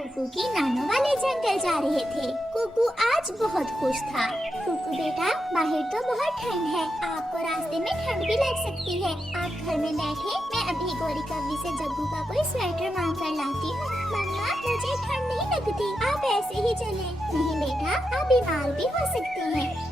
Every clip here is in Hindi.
कुकू की नानों वाले जंगल जा रहे थे। कुकू आज बहुत खुश था। कुकू बेटा, बाहर तो बहुत ठंड है, आपको रास्ते में ठंड भी लग सकती है। आप घर में बैठे, मैं अभी गोरी कव्वी से जग्गू का कोई स्वेटर मांग कर लाती हूँ। मम्मा, मुझे ठंड नहीं लगती, आप ऐसे ही चले। नहीं बेटा, आप बीमार भी हो सकती हैं।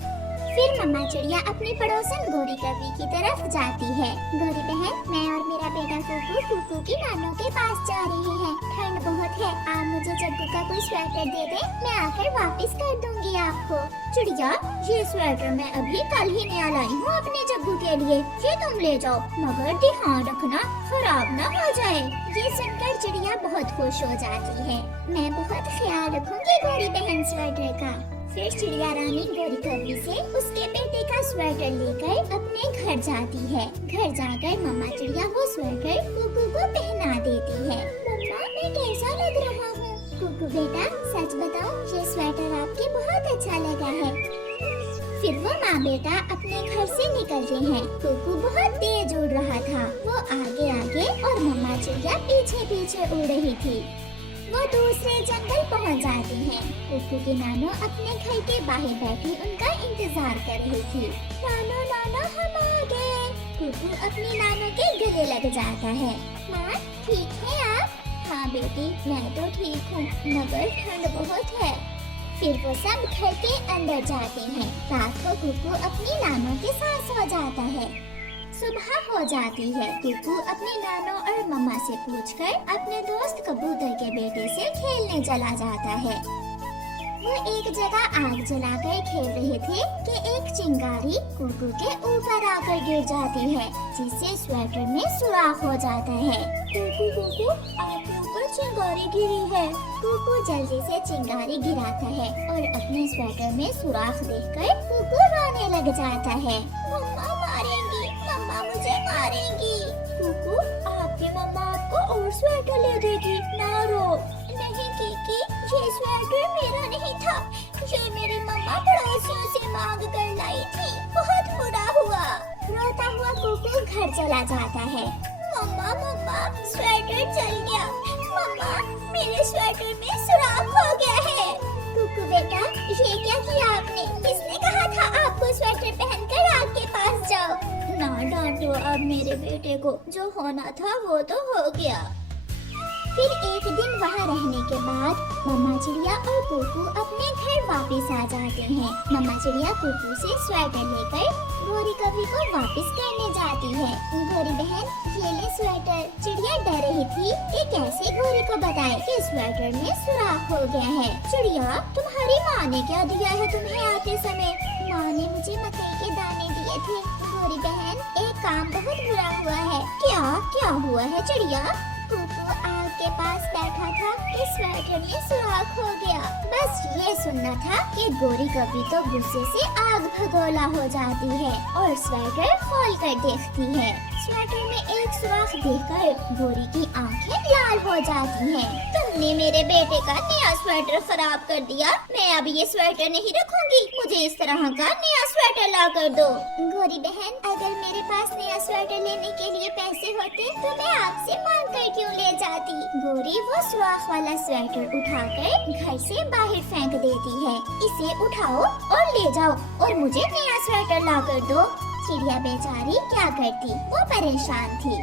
फिर मम्मा चिड़िया अपनी पड़ोसन गोरी कव्वी की तरफ जाती है। गोरी बहन, मैं और मेरा बेटा कुकू कुकू की नानों के पास जा रहे हैं। ठंड बहुत है, आप मुझे जग्गू का कोई स्वेटर दे दे, मैं आकर वापस कर दूंगी आपको। चिड़िया, ये स्वेटर मैं अभी कल ही नया लाई हूँ अपने जग्गू के लिए, ये तुम ले जाओ, मगर ध्यान रखना खराब न हो जाए। ये सुनकर चिड़िया बहुत खुश हो जाती है। मैं बहुत ख्याल रखूंगी गोरी बहन स्वेटर का। फिर चिड़िया रानी गोरी कव्वी से उसके बेटे का स्वेटर लेकर अपने घर जाती है। घर जाकर मम्मा चिड़िया वो स्वेटर कुकू को पहना देती है। मम्मा, मैं कैसा लग रहा हूँ? कुकू बेटा, सच बताओ, ये स्वेटर आपके बहुत अच्छा लगा है। फिर वो माँ बेटा अपने घर से निकलते हैं। कुकू बहुत तेज उड़ रहा था, वो आगे आगे और मम्मा चिड़िया पीछे पीछे उड़ रही थी। वो दूसरे जंगल पहुंच जाते हैं। कुकू की नानो अपने घर के बाहर बैठी उनका इंतजार कर रही थी। नानो नानो, हम आ गए। कुकू अपनी नानो के गले लग जाता है। माँ, ठीक है आप? हाँ बेटी, मैं तो ठीक हूँ, मगर ठंड बहुत है। फिर वो सब घर के अंदर जाते हैं। रात को कुकू अपनी नानो के साथ सो जाता है। सुबह हो जाती है। कुकू अपनी नानो और मम्मा से पूछकर अपने दोस्त कबूतर के बेटे से खेलने चला जाता है। वो एक जगह आग जलाकर खेल रहे थे कि एक चिंगारी कुकू के ऊपर आकर गिर जाती है, जिससे स्वेटर में सुराख हो जाता है। कुकू कुकू, आपके ऊपर चिंगारी गिरी है। कुकू जल्दी से चिंगारी गिराता है और अपने स्वेटर में सुराख देखकर कुकू रोने लग जाता है। मम्मा मारेंगी, मम्मा मुझे मारेंगी। कुकू, आपकी मम्मा आपको और स्वेटर ले देगी, ना रो। नहीं कीकी, ये स्वेटर मेरा नहीं था, ये मेरी मम्मा पड़ोसियों से मांग कर लाई थी। बहुत बुरा हुआ। रोता हुआ कुकू घर चला जाता है। मम्मा मम्मा, स्वेटर जल गया। मम्मा, मेरे स्वेटर में सुराख हो गया है। कुकू बेटा, ये क्या किया आपने? किसने कहा था आपको स्वेटर पहनकर आग के पास जाओ? ना डांटो अब मेरे बेटे को, जो होना था वो तो हो गया। फिर एक दिन वहाँ रहने के बाद मम्मा चिड़िया और कुकू अपने घर वापस आ जाते हैं। मम्मा चिड़िया कुकू से स्वेटर लेकर गोरी कव्वी को वापस करने जाती है। गोरी बहन, ये ले स्वेटर। चिड़िया डर रही थी कि कैसे गोरी को बताए कि स्वेटर में सुराख हो गया है। चिड़िया, तुम्हारी माँ ने क्या दिया है तुम्हें आते समय? माँ ने मुझे मकई के दाने दिए थे। गोरी बहन, एक काम बहुत बुरा हुआ है। क्या क्या हुआ है चिड़िया? कुकू आग के पास बैठा था कि स्वेटर में सुराख हो गया। बस ये सुनना था कि गोरी कव्वी तो गुस्से से आग भगोला हो जाती है और स्वेटर खोल कर देखती है। स्वेटर में एक सुराख देखकर गोरी की आंखें लाल हो जाती हैं। तुमने मेरे बेटे का नया स्वेटर खराब कर दिया। मैं अब ये स्वेटर नहीं रखूंगी, मुझे इस तरह का नया स्वेटर ला कर दो। गोरी बहन, अगर मेरे पास नया स्वेटर लेने के लिए पैसे होते तो मैं आपसे मांग कर क्यों ले जाती? गोरी वो सुराख वाला स्वेटर उठाकर घर से बाहर फेंक देती है। इसे उठाओ और ले जाओ और मुझे नया स्वेटर ला कर दो। चिड़िया बेचारी क्या करती, वो परेशान थी।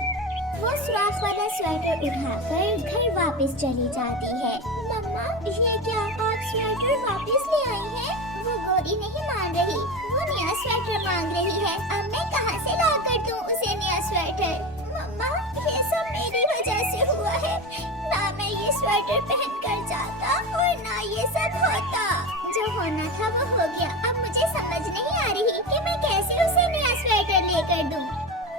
वो सुराख वाला स्वेटर उठाकर घर वापस चली जाती है। मम्मा, ये क्या, आप स्वेटर वापस ले आई हैं? वो गोरी नहीं मान रही, वो नया स्वेटर मांग रही है। अब मैं कहाँ से ला कर दूँ उसे नया स्वेटर? मम्मा, ये सब मेरी वजह से हुआ है। ना मैं ये स्वेटर पहन कर जाता और ना ये सब होता। जो होना था वो हो गया। अब मुझे समझ नहीं आ रही कि मैं कैसे उसे नया स्वेटर लेकर दूं।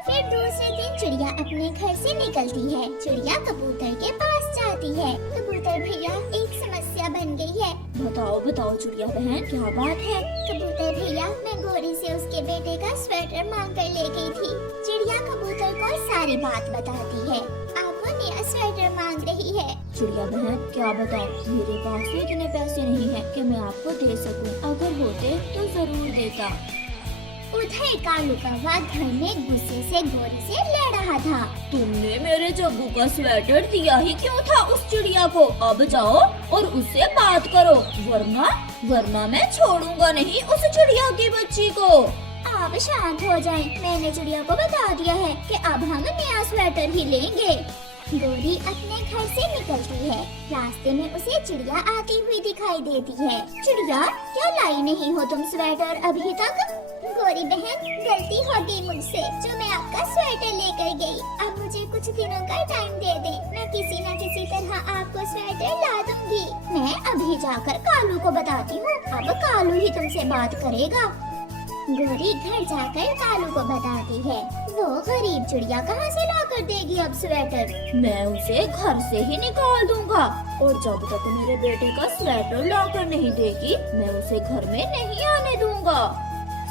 फिर दूसरे दिन चिड़िया अपने घर से निकलती है। चिड़िया कबूतर के पास जाती है। कबूतर भैया, एक समस्या बन गई है। बताओ बताओ चिड़िया बहन, क्या बात है? कबूतर भैया, मैं गोरी से उसके बेटे का स्वेटर मांग कर ले गई थी। चिड़िया कबूतर को सारी बात बताती है। अब वो नया स्वेटर मांग रही है। चिड़िया बहन, क्या बताओ, मेरे पास तो इतने पैसे नहीं है कि मैं आपको दे सकूं। अगर होते तो जरूर देता। उधर कालू कौवा घर में गुस्से से गोरी से लड़ रहा था। तुमने मेरे जग्गू का स्वेटर दिया ही क्यों था उस चिड़िया को? अब जाओ और उससे बात करो, वरना मैं छोड़ूंगा नहीं उस चिड़िया की बच्ची को। आप शांत हो जाएं। मैंने चिड़िया को बता दिया है कि अब हम नया स्वेटर ही लेंगे। गोरी अपने घर से निकलती है। रास्ते में उसे चिड़िया आती हुई दिखाई देती है। चिड़िया, क्या लाई नहीं हो तुम स्वेटर अभी तक? गोरी बहन, गलती हो गई मुझसे जो मैं आपका स्वेटर लेकर गई। अब मुझे कुछ दिनों का टाइम दे दें, मैं किसी न किसी तरह आपको स्वेटर ला दूंगी। मैं अभी जाकर कालू को बताती हूँ, अब कालू ही तुमसे बात करेगा। गोरी घर जाकर कालू को बताती है। वो गरीब चिड़िया कहाँ से ला कर देगी अब स्वेटर? मैं उसे घर से ही निकाल दूंगा और जब तक मेरे बेटे का स्वेटर लाकर नहीं देगी मैं उसे घर में नहीं आने दूंगा।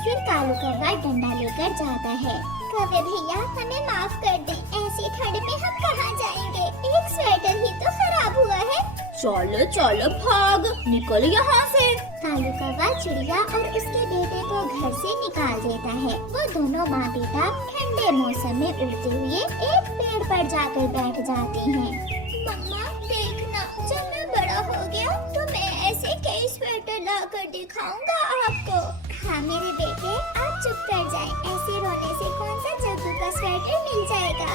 फिर कालू कौवा डंडा लेकर जाता है। कौवे भैया, हमें माफ कर दें, ऐसी ठंड में हम कहाँ जाएंगे? एक स्वेटर ही तो खराब हुआ है। चल भाग, निकल यहाँ से। कालू कौवा चिड़िया और उसके बेटे को घर से निकाल देता है। वो दोनों माँ बेटा ठंडे मौसम में उड़ते हुए एक पेड़ पर जाकर बैठ जाते हैं। मम्मा देखना, जब मैं बड़ा हो गया तो मैं ऐसे कई स्वेटर ला कर दिखाऊंगा आपको। हाँ मेरे बेटे, आप चुप कर जाएं। ऐसे रोने से कौन सा जग्गू का स्वेटर मिल जाएगा?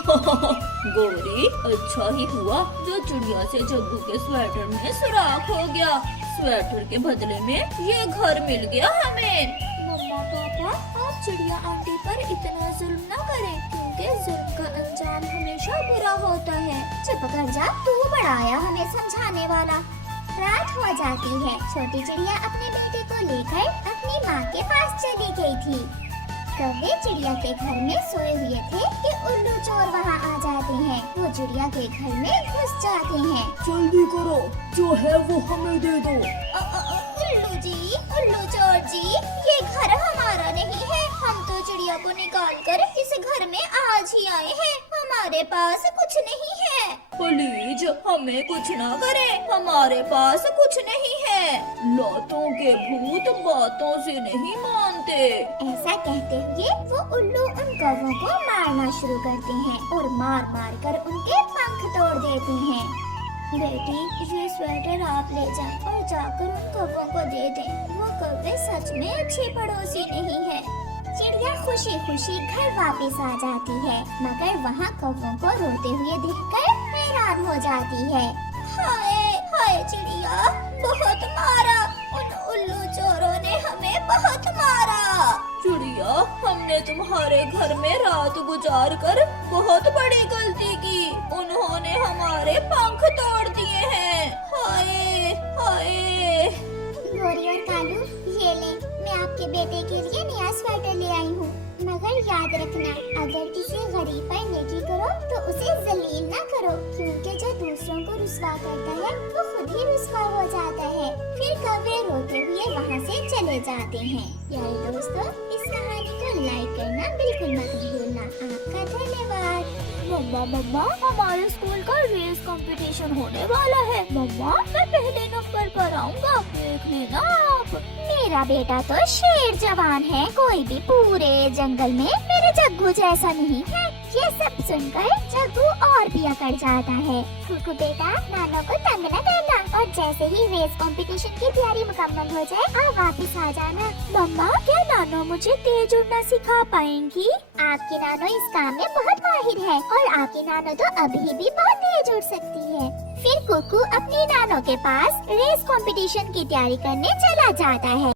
गोरी, अच्छा ही हुआ जो चिड़िया से जग्गू के स्वेटर में सुराख हो गया। स्वेटर के बदले में ये घर मिल गया हमें। मम्मा पापा, आप चिड़िया आंटी पर इतना जुल्म न करें, क्योंकि जुल्म का अंजाम हमेशा बुरा होता है। चुप कर जा, तू बड़ा आया हमें समझाने वाला। रात हो जाती है। छोटी चिड़िया अपने बेटे को लेकर अपनी माँ के पास चली गई थी। कौवे चिड़िया के घर में सोए हुए थे कि उल्लू चोर वहाँ आ जाते हैं। वो चिड़िया के घर में घुस जाते हैं। जल्दी करो, जो है वो हमें दे दो। उल्लू चोर जी, ये घर हमारा नहीं है। हम तो चिड़िया को निकाल कर इस घर में आज ही आए हैं। हमारे पास कुछ नहीं है। प्लीज हमें कुछ ना करे, हमारे पास कुछ नहीं है। लातों के भूत बातों से नहीं मानते। ऐसा कहते हुए वो उल्लू उन कौवों को मारना शुरू करते हैं और मार मार कर उनके पंख तोड़ देते हैं। बेटी, ये स्वेटर आप ले जाएं और जाकर उन कौवों को दे दें। वो कौवे सच में अच्छे पड़ोसी नहीं है। चिड़िया खुशी खुशी घर वापस आ जाती है, मगर वहाँ कौवों को रोते हुए देखकर हैरान हो जाती है। हाय हाय चिड़िया, बहुत मारा, उन उल्लू चोरों ने हमें बहुत मारा। चिड़िया, हमने तुम्हारे घर में रात गुजार कर बहुत बड़ी गलती की। उन्होंने हमारे पंख तोड़ दिए हैं। हाय हाय। गोरी और कालू, ये ले, मैं आपके बेटे के लिए नया स्वेटर ले आई हूँ। मगर याद रखना, अगर किसी गरीब पर नेकी करो तो उसे जलील ना करो, क्योंकि जो दूसरों को रुस्वा करता है वो खुद ही रुस्वा हो जाता है। फिर कौवे रोते हुए वहाँ से चले जाते हैं। यार दोस्तों, इस कहानी को लाइक करना बिल्कुल मत भूलना। आपका धन्यवाद। मम्मा, हमारे स्कूल का रेस कंपटीशन होने वाला है। मम्मा, मैं पहले नंबर पर आऊंगा, देख लेना आप। मेरा बेटा तो शेर जवान है, कोई भी पूरे जंगल में मेरे जग्गू जैसा नहीं है। ये सब सुनकर जग्गू और भी अकड़ जाता है। कुकू बेटा, नानो को तंग न करना, और जैसे ही रेस कंपटीशन की तैयारी मुकम्मल हो जाए आप वापस आ जाना। मम्मा, क्या नानो मुझे तेज उड़ना सिखा पाएंगी? आपकी नानो इस काम में बहुत माहिर है और आपकी नानो तो अभी भी बहुत तेज उड़ सकती है। फिर कुकू अपनी नानो के पास रेस कंपटीशन की तैयारी करने चला जाता है।